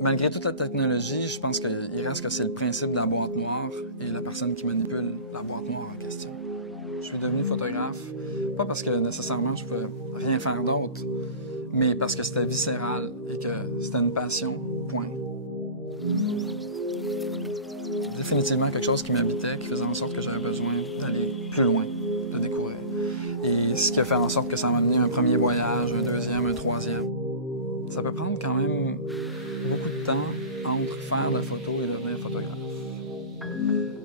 Malgré toute la technologie, je pense qu'il reste que c'est le principe de la boîte noire et la personne qui manipule la boîte noire en question. Je suis devenu photographe, pas parce que nécessairement je pouvais rien faire d'autre, mais parce que c'était viscéral et que c'était une passion, point. Définitivement quelque chose qui m'habitait, qui faisait en sorte que j'avais besoin d'aller plus loin, de découvrir. Et ce qui a fait en sorte que ça m'a amené un premier voyage, un deuxième, un troisième. Ça peut prendre quand même beaucoup de temps entre faire de la photo et devenir photographe.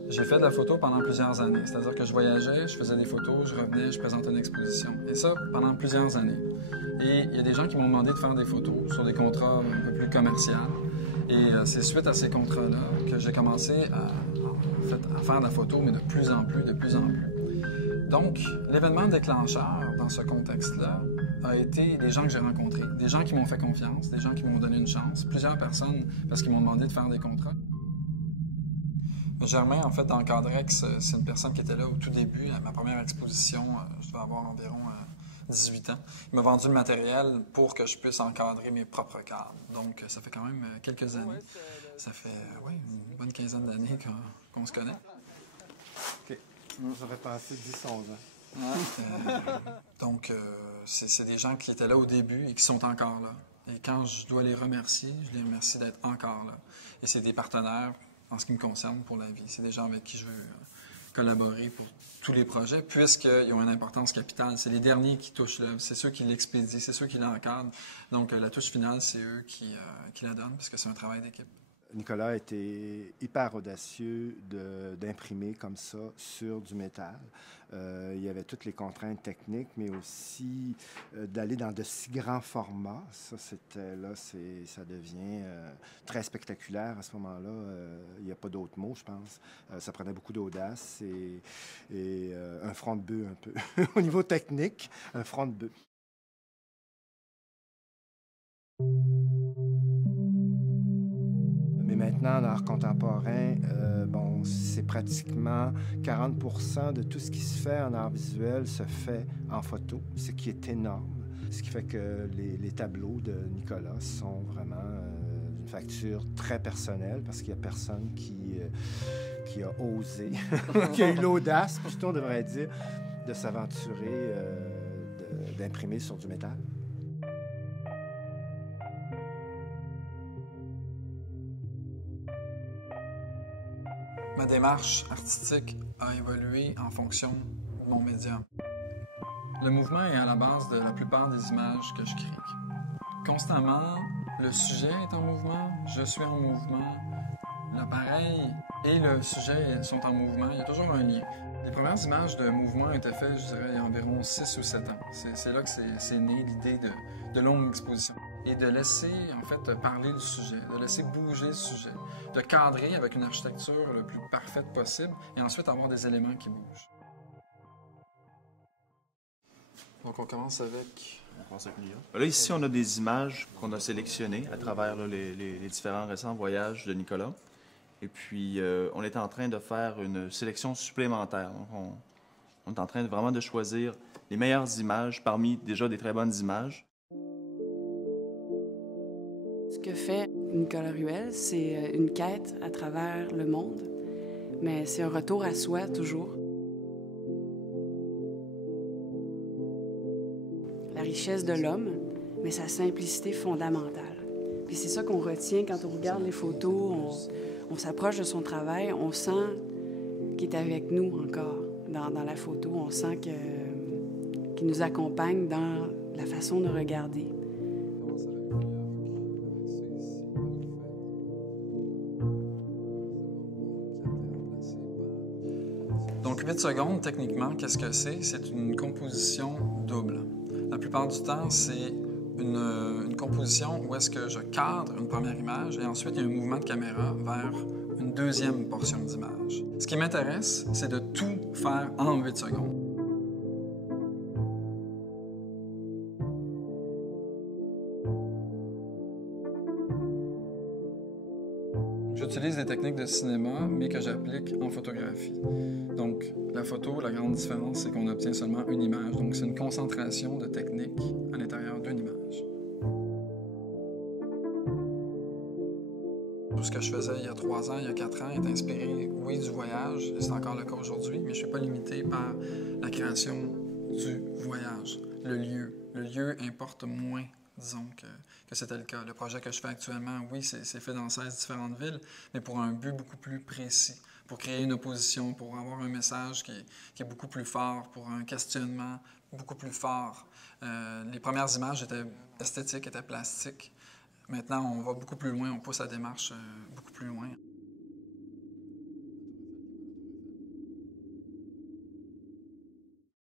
J'ai fait de la photo pendant plusieurs années, c'est-à-dire que je voyageais, je faisais des photos, je revenais, je présentais une exposition. Et ça, pendant plusieurs années. Et il y a des gens qui m'ont demandé de faire des photos sur des contrats un peu plus commerciaux. Et c'est suite à ces contrats-là que j'ai commencé à faire de la photo, mais de plus en plus, de plus en plus. Donc, l'événement déclencheur dans ce contexte-là a été des gens que j'ai rencontrés, des gens qui m'ont fait confiance, des gens qui m'ont donné une chance, plusieurs personnes parce qu'ils m'ont demandé de faire des contrats. Germain, en fait, dans Cadrex, c'est une personne qui était là au tout début, à ma première exposition, je devais avoir environ 18 ans. Il m'a vendu le matériel pour que je puisse encadrer mes propres cadres. Donc, ça fait quand même quelques années. Ça fait, une bonne quinzaine d'années qu'on se connaît. OK. Ça fait passer 10-11 ans. Donc, c'est des gens qui étaient là au début et qui sont encore là. Et quand je dois les remercier, je les remercie d'être encore là. Et c'est des partenaires, en ce qui me concerne, pour la vie. C'est des gens avec qui je veux collaborer pour tous les projets, puisqu'ils ont une importance capitale. C'est les derniers qui touchent l'œuvre, c'est ceux qui l'expédient, c'est ceux qui l'encadrent. Donc, la touche finale, c'est eux qui la donnent, parce que c'est un travail d'équipe. Nicolas était hyper audacieux d'imprimer comme ça sur du métal. Il y avait toutes les contraintes techniques, mais aussi d'aller dans de si grands formats. Ça, ça devient très spectaculaire à ce moment-là. Il n'y a pas d'autre mot, je pense. Ça prenait beaucoup d'audace et un front de bœuf un peu. Au niveau technique, un front de bœuf. Mais maintenant, en art contemporain, c'est pratiquement 40% de tout ce qui se fait en art visuel se fait en photo, ce qui est énorme. Ce qui fait que les tableaux de Nicolas sont vraiment d'une facture très personnelle parce qu'il n'y a personne qui a osé, qui a eu l'audace, plutôt on devrait dire, de s'aventurer, d'imprimer sur du métal. Ma démarche artistique a évolué en fonction de mon médium. Le mouvement est à la base de la plupart des images que je crée. Constamment, le sujet est en mouvement, je suis en mouvement, l'appareil et le sujet sont en mouvement, il y a toujours un lien. Les premières images de mouvement ont été faites, je dirais, il y a environ 6 ou 7 ans. C'est là que c'est né l'idée de longue exposition. Et de laisser, en fait, parler le sujet, de laisser bouger le sujet, de cadrer avec une architecture le plus parfaite possible et ensuite avoir des éléments qui bougent. Donc, on commence avec... Là, ici, on a des images qu'on a sélectionnées à travers là, les différents récents voyages de Nicolas. Et puis, on est en train de faire une sélection supplémentaire. Donc, on est en train vraiment de choisir les meilleures images parmi déjà des très bonnes images. Ce que fait Nicolas Ruel, c'est une quête à travers le monde, mais c'est un retour à soi toujours. La richesse de l'homme, mais sa simplicité fondamentale. Puis c'est ça qu'on retient quand on regarde les photos, on s'approche de son travail, on sent qu'il est avec nous encore dans la photo, on sent qu'il nous accompagne dans la façon de regarder. Donc 8 secondes, techniquement, qu'est-ce que c'est? C'est une composition double. La plupart du temps, c'est une composition où est-ce que je cadre une première image et ensuite il y a un mouvement de caméra vers une deuxième portion d'image. Ce qui m'intéresse, c'est de tout faire en 8 secondes. J'utilise des techniques de cinéma, mais que j'applique en photographie. Donc, la photo, la grande différence, c'est qu'on obtient seulement une image. Donc, c'est une concentration de techniques à l'intérieur d'une image. Tout ce que je faisais il y a 3 ans, il y a 4 ans est inspiré, oui, du voyage, et c'est encore le cas aujourd'hui, mais je ne suis pas limité par la création du voyage. Le lieu importe moins, disons, que c'était le cas. Le projet que je fais actuellement, oui, c'est fait dans 16 différentes villes, mais pour un but beaucoup plus précis, pour créer une opposition, pour avoir un message qui est beaucoup plus fort, pour un questionnement beaucoup plus fort. Les premières images étaient esthétiques, étaient plastiques. Maintenant, on va beaucoup plus loin, on pousse la démarche beaucoup plus loin.